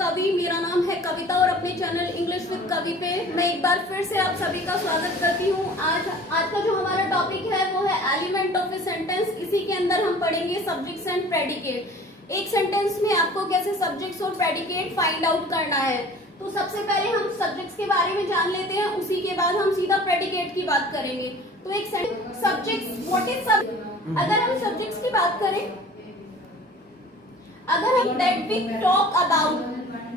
कवि। मेरा नाम है कविता और अपने चैनल इंग्लिश विद कवि पे मैं एक बार फिर से आप सभी का स्वागत करती हूँ। आज का जो हमारा टॉपिक है वो है एलिमेंट ऑफ ए सेंटेंस। इसी के अंदर हम पढ़ेंगे सब्जेक्ट्स एंड प्रेडिकेट। एक सेंटेंस में आपको कैसे सब्जेक्ट्स और प्रेडिकेट फाइंड आउट करना है। तो सबसे पहले हम सब्जेक्ट्स के बारे में जान लेते हैं, उसी के बाद हम सीधा प्रेडिकेट की बात करेंगे। तो एक सब्जेक्ट्स, व्हाट इज सब्जेक्ट। अगर हम सब्जेक्ट्स की बात करें, अगर हम दैट वी टॉक अबाउट,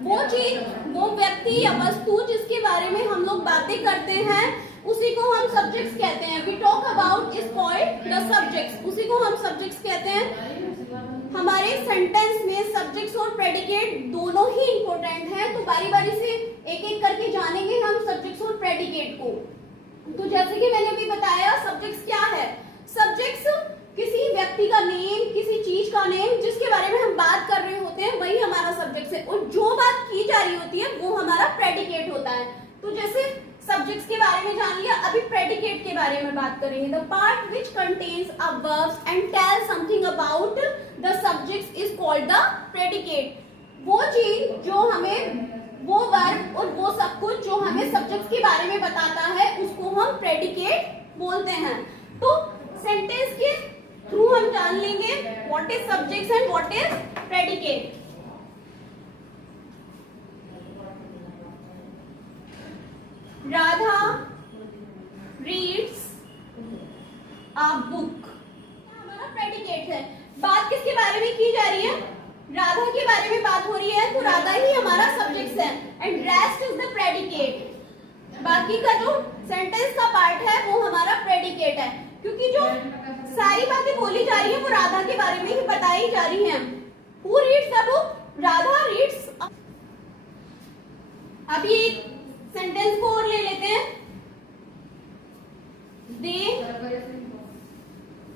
वो चीज, वो व्यक्ति या वस्तु जिसके बारे में हम लोग बातें करते हैं उसी को हम सब्जेक्ट्स कहते हैं। We talk about is called the subjects, उसी को हम सब्जेक्ट्स कहते हैं। हमारे सेंटेंस में सब्जेक्ट्स और प्रेडिकेट दोनों ही इंपॉर्टेंट हैं, तो बारी बारी से एक एक करके जानेंगे हम सब्जेक्ट्स और प्रेडिकेट को। तो जैसे कि मैंने अभी बताया, सब्जेक्ट्स क्या है। सब्जेक्ट्स किसी व्यक्ति का नेम, किसी चीज का नेम जिसके बारे में हम बात कर रहे होते हैं, वही हमारा सब्जेक्ट है। और जो बात की जा रही होती है वो हमारा प्रेडिकेट होता है। तो जैसे सब्जेक्ट्स के बारे में जान लिया, अभी प्रेडिकेट के बारे में बात करेंगे। The part which contains a verbs and tell something about the subject is called the predicate. वो चीज जो हमें, वो वर्ब और वो सब कुछ जो हमें सब्जेक्ट के बारे में बताता है उसको हम प्रेडिकेट बोलते हैं। तो सेंटेंस के थ्रू हम जान लेंगे what is subject and what is predicate. Radha reads a book, हमारा प्रेडिकेट है। बात किसके बारे में की जा रही है? राधा के बारे में बात हो रही है, तो राधा ही हमारा सब्जेक्ट है and rest is the predicate. बाकी का जो सेंटेंस का पार्ट है वो हमारा प्रेडिकेट है, क्योंकि जो सारी बातें बोली जा रही है वो राधा के बारे में ही बताई जा रही हैं। Who reads the book? Radha reads. अभी एक सेंटेंस को और ले लेते हैं। They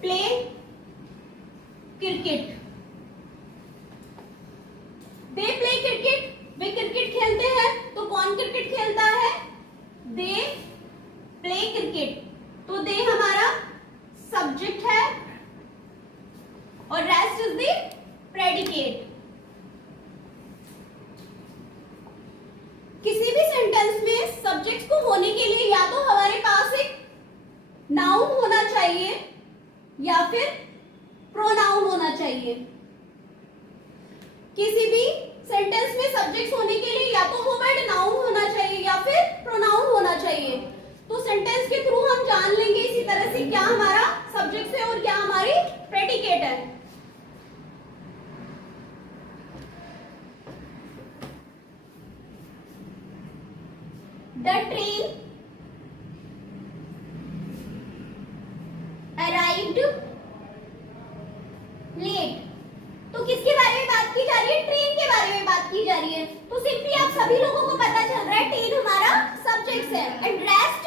play cricket. They play cricket. Way cricket खेलते हैं। तो कौन क्रिकेट खेलता है? They play cricket. तो they हमारा सब्जेक्ट है और रेस्ट इज द प्रेडिकेट। किसी भी सेंटेंस में सब्जेक्ट को होने के लिए या तो हमारे पास एक नाउन होना चाहिए या फिर प्रोनाउन होना चाहिए। किसी भी सेंटेंस में सब्जेक्ट होने के लिए या तो वो वर्ड नाउन होना चाहिए या फिर प्रोनाउन होना चाहिए। तो सेंटेंस के थ्रू हम जान लेंगे इसी तरह से क्या हमारा सब्जेक्ट है और क्या हमारी प्रेडिकेट है। The train arrived late. तो किसके बारे में बात की जा रही है? ट्रेन के बारे में बात की जा रही है। तो सिंपली आप सभी लोगों को पता चल रहा है ट्रेन हमारा सब्जेक्ट है and rest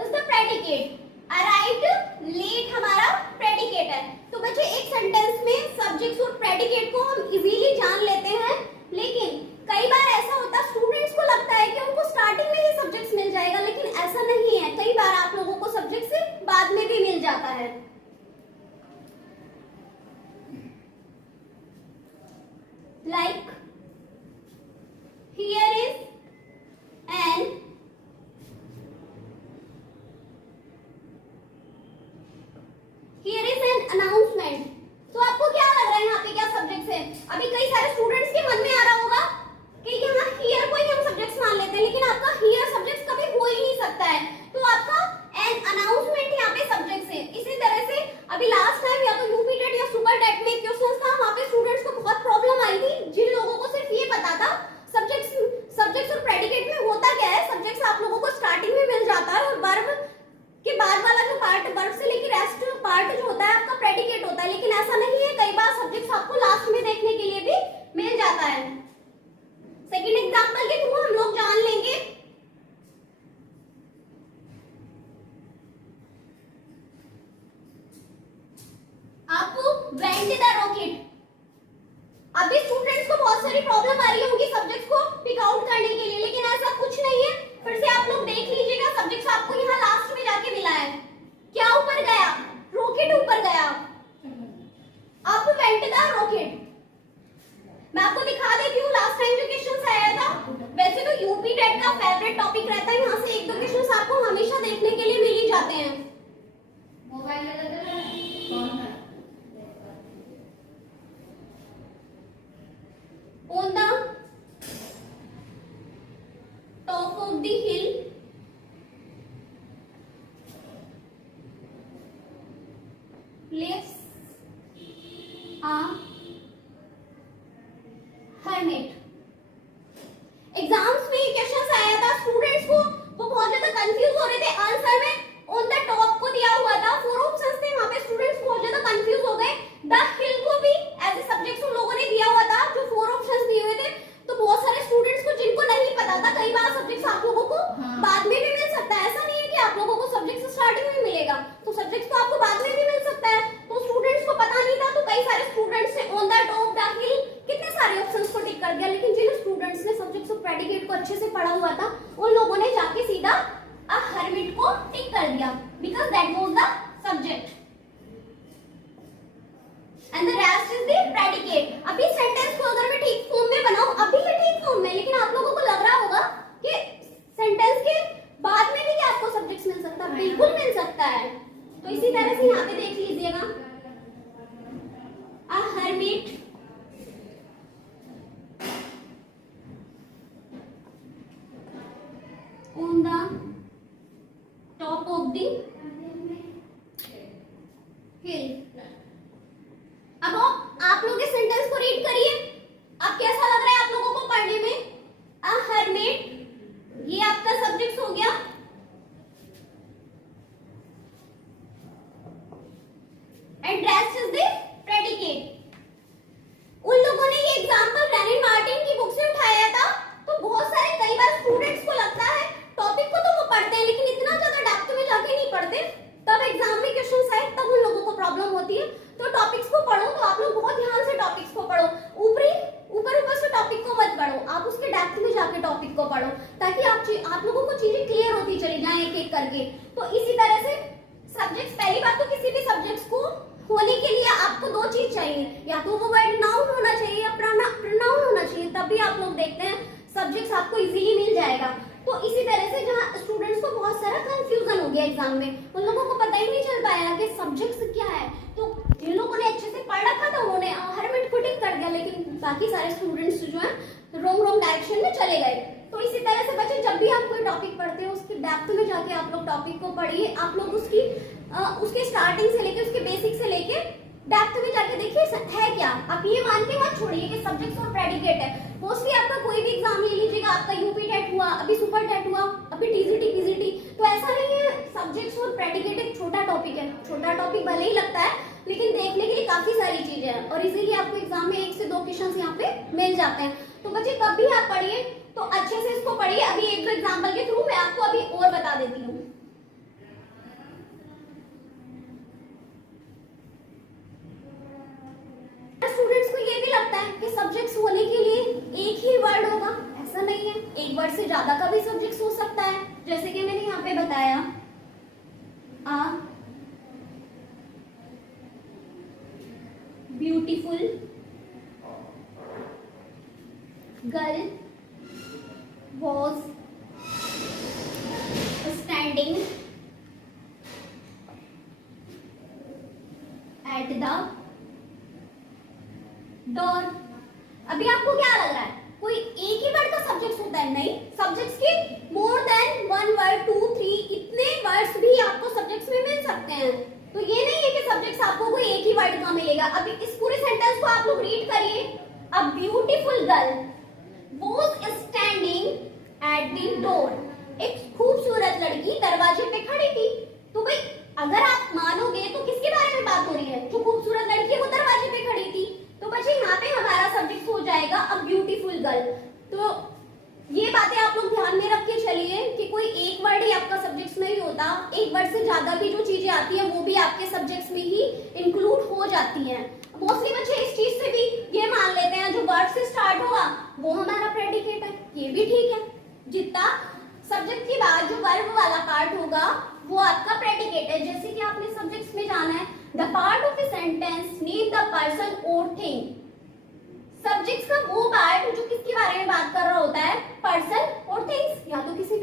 is the predicate. Arrived late हमारा प्रेडिकेट है। तो बच्चे एक सेंटेंस में सब्जेक्ट्स और प्रेडिकेट को हम इजीली जान लेते हैं, लेकिन कई बार ऐसा होता है स्टूडेंट्स को लगता है कि उनको स्टार्टिंग में ही सब्जेक्ट्स मिल जाएगा, लेकिन ऐसा नहीं है। कई बार आप लोगों को सब्जेक्ट से बाद में भी मिल जाता है। Like here is an announcement। तो आपको क्या लग रहा है यहाँ पे क्या सब्जेक्ट है? अभी कई सारे स्टूडेंट्स के मन में आ रहा होगा कि यहाँ here को ही हम सब्जेक्ट मान लेते हैं, लेकिन आपका here सब्जेक्ट कभी हो ही नहीं सकता है। तो आपका an announcement यहाँ पे सब्जेक्ट है। इसी तरह से अभी लास्ट टाइम या तो यूपी टेट या सुपर टेट में क्वेश्चंस था, वहाँ पे स्टूडेंट्स को बहुत प्रॉब्लम आई थी। जिन लोगों को सिर्फ ये पता था सब्जेक्ट्स और प्रेडिकेट में होता क्या है, सब्जेक्ट्स आप लोगों को स्टार्टिंग में मिल जाता है और वर्ब के बाद वाला जो पार्ट, वर्ब से लेकर रेस्ट पार्ट जो होता है आपका प्रेडिकेट होता है। लेकिन ऐसा नहीं है, कई बार सब्जेक्ट्स आपको लास्ट में देखने के लिए भी मिल जाता है। सेकंड एग्जांपल के थ्रू हम लोग जान लेंगे। आपको वेंट द रॉकेट। अभी स्टूडेंट्स को बहुत सारी प्रॉब्लम आ रही होगी सब्जेक्ट्स को पिक आउट करने के लिए, लेकिन ऐसा कुछ नहीं है। फिर से आप लोग देख लीजिएगा, सब्जेक्ट्स आपको यहाँ लास्ट में जाके मिला है। क्या ऊपर गया? रॉकेट ऊपर गया। अब वेंट द रॉकेट। मैं आपको दिखा देती हूँ लास्ट टाइम जो क्वेश्चन आया सेपरेट टॉपिक रहता है, यहाँ से एक दो क्वेश्चंस आपको हमेशा देखने के लिए मिल ही जाते हैं। On the top of the hill, lives a hermit. Exams में क्वेश्चन आया था, स्टूडेंट्स को वो बहुत ज्यादा कंफ्यूज हो रहे थे। आंसर में ऑन द टॉप को दिया हुआ था, 4 ऑप्शंस थे, वहां पे स्टूडेंट्स बहुत ज्यादा कंफ्यूज हो गए। द हिल को भी एज ए सब्जेक्ट उन लोगों ने दिया हुआ था, जो 4 ऑप्शंस दिए हुए थे। तो बहुत सारे स्टूडेंट्स को जिनको नहीं पता था, कई बार सब्जेक्ट्स आप लोगों को बाद में भी मिल सकता है, ऐसा नहीं है कि आप लोगों को सब्जेक्ट स्टार्टिंग में मिलेगा, तो सब्जेक्ट तो आपको बाद में भी मिल सकता है। तो स्टूडेंट्स को पता नहीं था, तो कई सारे स्टूडेंट्स ने ऑन द टॉप, द हिल, कितने सारे ऑप्शंस को टिक कर दिया। लेकिन जिन स्टूडेंट्स ने सब्जेक्ट्स और प्रेडिकेट को अच्छे से पढ़ा हुआ था, उन लोगों ने जाके सीधा अ हर्मिट को टिक कर दिया, because that was the subject and the rest is the predicate. अभी सेंटेंस को अगर मैं ठीक फॉर्म में बनाऊं, अभी ये ठीक फॉर्म में, लेकिन आप लोगों को लग रहा होगा कि सेंटेंस के बाद में भी क्या आपको सब्जेक्ट्स मिल सकता है, बिल्कुल मिल सकता है। तो इसी तरह से यहाँ पे देख लीजिएगा, अ hermit on the top of the hill। अब आप लोग इस सेंटेंस को रीड करिए, अब कैसा लग रहा है आप लोगों को पढ़ने में। अ हर्मिट, ये आपका सब्जेक्ट हो गया, and rest is the predicate. उन लोगों ने ये एग्जांपल रेनी मार्टिन की बुक से उठाया था। तो बहुत सारे, कई बार स्टूडेंट्स को लगता है टॉपिक को तो वो पढ़ते हैं, लेकिन इतना ज्यादा डेप्थ में जाके नहीं पढ़ते, तब एग्जाम में क्वेश्चंस आए तब उन लोगों को प्रॉब्लम होती है। तो टॉपिक्स को पढ़ो, तो आप लोग बहुत ध्यान से टॉपिक्स को पढ़ो, ऊपर से टॉपिक को मत पढ़ो, आप उसके डेप्थ में जाके टॉपिक को पढ़ो, ताकि आप लोगों को चीजें क्लियर होती चली जाएं एक एक करके। तो इसी तरह से सब्जेक्ट्स, पहली बात तो किसी भी सब्जेक्ट्स को होने के लिए आपको 2 चीज चाहिए, या तो वो वर्ड नाउन होना चाहिए या प्रोनाउन होना चाहिए, तभी आप लोग देखते हैं सब्जेक्ट्स आपको इजीली मिल जाएगा। तो इसी तरह से जहाँ स्टूडेंट्स को बहुत सारा कंफ्यूजन हो गया एग्जाम में, उन लोगों को पता ही नहीं चल पाया कि सब्जेक्ट्स क्या है। तो जिन लोगों ने अच्छे से पढ़ रखा था, उन्होंने हर्मिट को टिक कर दिया, लेकिन बाकी सारे स्टूडेंट्स जो है रॉन्ग डायरेक्शन में चले गए। तो इसी तरह से बच्चे, जब भी आप कोई टॉपिक पढ़ते हो, उसकी डेप्थ में जाके आप लोग टॉपिक को पढ़िए, आप लोग उसकी स्टार्टिंग से लेके, उसके बेसिक से लेके डेप्थ में जाके देखिए है क्या। आप ये मान के मत छोड़िए कि सब्जेक्ट्स और प्रेडिकेट है। मोस्टली आपका कोई भी एग्जाम ले लीजिएगा, आपका यूपी टेट हुआ, अभी सुपर टेट हुआ, अभी टीजीटी पीजीटी, तो ऐसा नहीं है। सब्जेक्ट्स और प्रेडिकेट एक छोटा टॉपिक है, छोटा टॉपिक भले ही लगता है, लेकिन देखने के लिए काफी सारी चीजें हैं, और इसीलिए आपको एग्जाम में 1 से 2 क्वेश्चंस यहाँ पे मिल जाते हैं। तो बच्चे, कब भी आप पढ़िए तो अच्छे से इसको पढ़िए। अभी 1-2 एग्जाम्पल के थ्रू मैं आपको अभी और बता देती हूँ। स्टूडेंट्स को ये भी लगता है कि सब्जेक्ट्स होने के लिए एक ही वर्ड होगा, ऐसा नहीं है, एक वर्ड से ज्यादा का भी सब्जेक्ट्स हो सकता है। जैसे कि मैंने यहाँ पे बताया, a beautiful girl was standing at the door। अभी आपको क्या लग रहा है, कोई एक ही वर्ड का सब्जेक्ट होता है? नहीं, सब्जेक्ट्स के मोर देन 1 वर्ड, 2, 3 इतने वर्ड्स भी आपको सब्जेक्ट्स में मिल सकते हैं। तो ये नहीं है कि सब्जेक्ट्स आपको कोई एक ही वर्ड का मिलेगा। अभी इस पूरे सेंटेंस को आप लोग रीड करिए। A beautiful girl was standing at the door। एक खूबसूरत लड़की दरवाजे पे खड़ी थी। तो भाई, अगर आप मानोगे तो किसके बारे में बात हो रही है? जो खूबसूरत लड़की है वो दरवाजे पे खड़ी थी। तो बच्चे, यहाँ पे हमारा सब्जेक्ट हो जाएगा अ ब्यूटीफुल गर्ल। तो ये बातें आप लोग ध्यान में रख के चलिए कि कोई एक वर्ड ही आपका सब्जेक्ट्स में ही होता, एक वर्ड से ज्यादा भी जो चीजें आती है वो भी आपके सब्जेक्ट्स में ही इंक्लूड हो जाती हैं। मोस्टली बच्चे इस चीज से भी ये मान लेते हैं जो वर्ड से स्टार्ट होगा वो हमारा प्रेडिकेट है। ये भी ठीक है, जितना सब्जेक्ट के बाद जो वर्ब वाला पार्ट होगा वो आपका प्रेडिकेट है। जैसे कि आपने सब्जेक्ट्स में जाना है, the part of a sentence name the person और थिंग। सब्जेक्ट्स का वो पार्ट जो किसके बारे में बात कर रहा होता है? पर्सन और थिंग्स, या तो किसी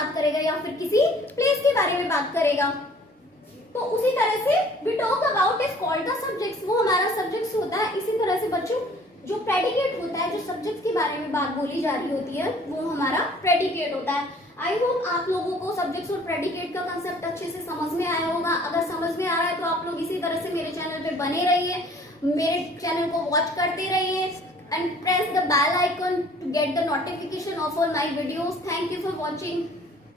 बात करेगा या फिर किसी प्लेस के बारे में बात करेगा। तो उसी तरह से we talk about is called the subjects, वो हमारा सब्जेक्ट्स होता है। इसी तरह से बच्चों जो प्रेडिकेट होता है, जो सब्जेक्ट के बारे में बात बोली जा रही होती है, वो हमारा प्रेडिकेट होता है। आई होप आप लोगों को सब्जेक्ट्स और प्रेडिकेट का कंसेप्ट अच्छे से समझ में आया होगा। अगर समझ में आ रहा है तो आप लोग इसी तरह से मेरे चैनल पे बने रहिए, मेरे चैनल को वॉच करते रहिए and press the bell icon to get the notification of all my videos. Thank you for watching.